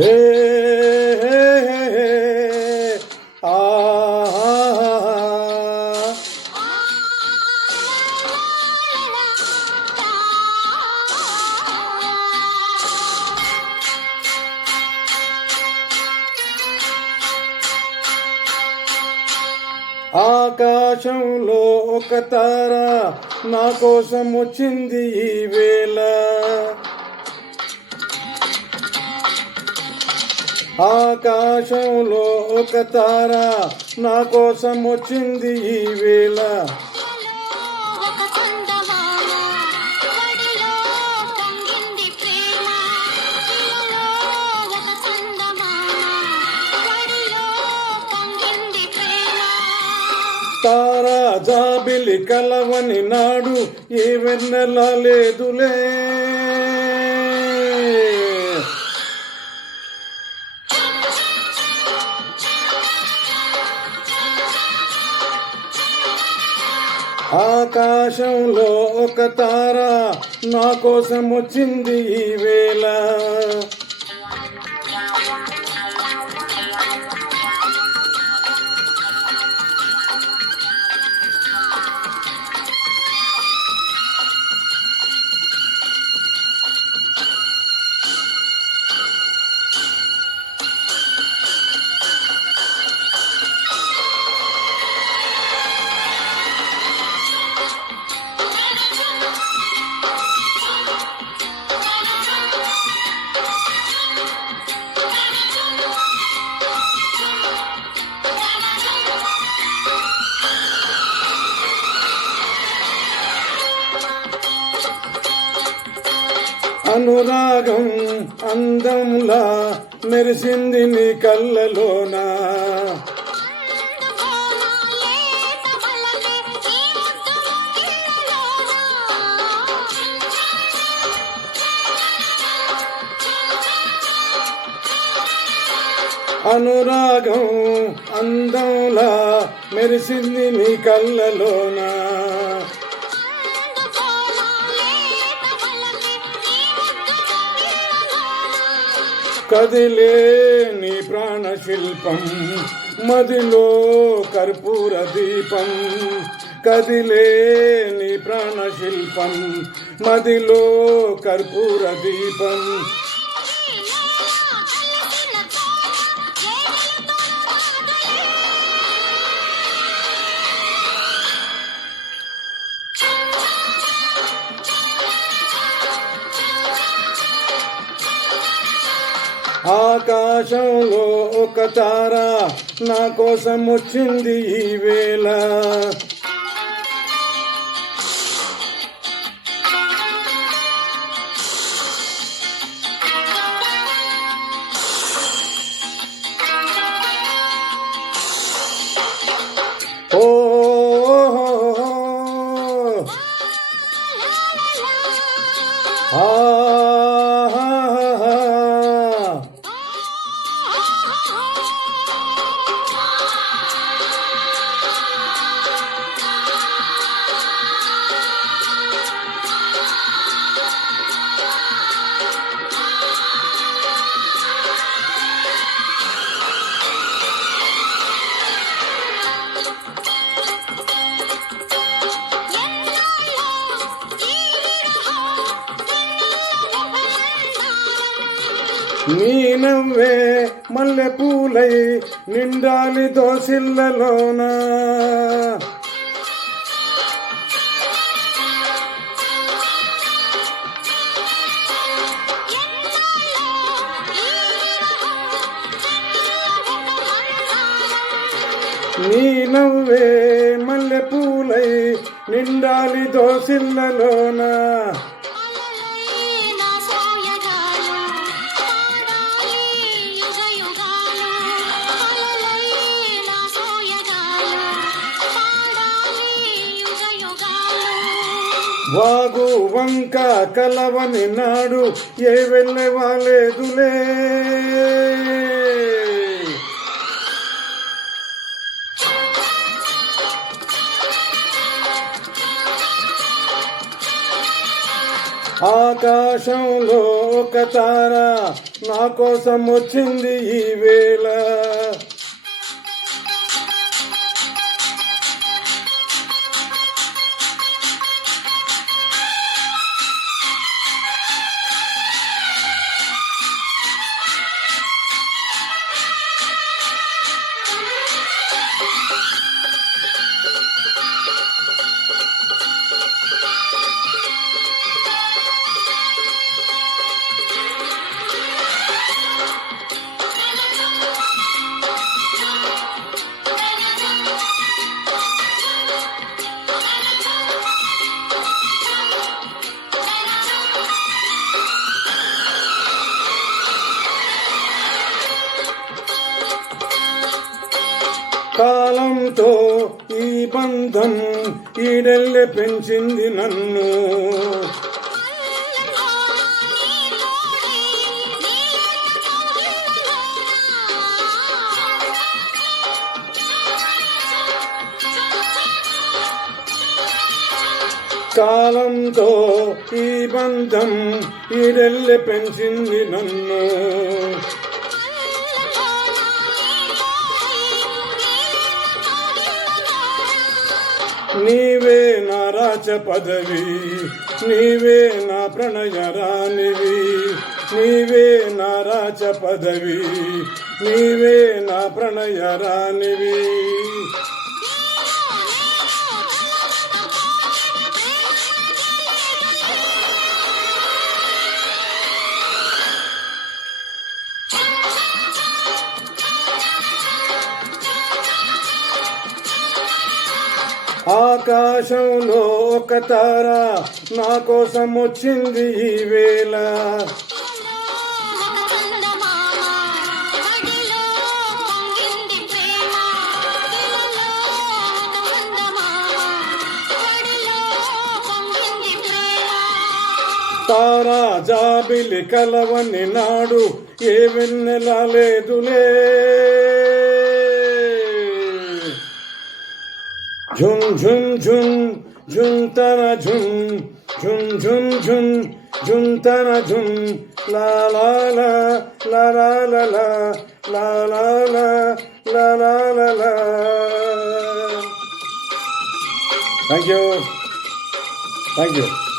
హే హే హే హే ఆ ఆకాశంలో ఒక తార నా కోసం వచ్చింది ఈ వేళ. ఆకాశంలో ఒక తార నా కోసం వచ్చింది ఈ వేళ. తారా జాబిలి కలవని నాడు ఏ వెన్నెల లేదులే. ఆకాశంలో ఒక తార నా కోసం వచ్చింది ఈ వేళ. అనురాగం అందంలా మెరిసింది నీ కళ్ళలోనా. అనురాగం అందంలా మెరిసింది నీ కళ్ళలోనా. కదిలే నీ ప్రాణశిల్పం మదిలో కర్పూర దీపం. కదిలే నీ ప్రాణశిల్పం మదిలో కర్పూర దీపం. ఆకాశంలో ఒక తార నా కోసం వచ్చింది ఈ వేళ. ఓ నీ నవ్వే మల్లె పూలై నిండాలి దోసిళ్ళలోన. నీ నవ్వే మల్లె పూలై నిండాలి దోసిళ్ళలోన. వాగు వంక కలవని నాడు ఏ వెళ్ళేవాలేదులే. ఆకాశంలో ఒక తార నా కోసం వచ్చింది ఈ వేళ. కాలంతో ఈ బంధం ఈడెల్లె పెంచింది నన్ను. కాలంతో ఈ బంధం ఈడెల్లె పెంచింది నన్ను. నీవే నా రాచ పదవి, నీవే నా ప్రణయ రాణివి. నీవే నా రాచ పదవి, నీవే నా ప్రణయ రాణివి. ఆకాశంలో ఒక తార నా కోసం వచ్చింది ఈ వేళ. తారా జాబిలి కలవని నాడు ఏ వెన్నెల లేదులే. झुन झुन झुन झुन तना झुन झुन झुन झुन झुन तना झुन ला ला ला ला ला ला ला ला ला ला ला ला ला ला. Thank you.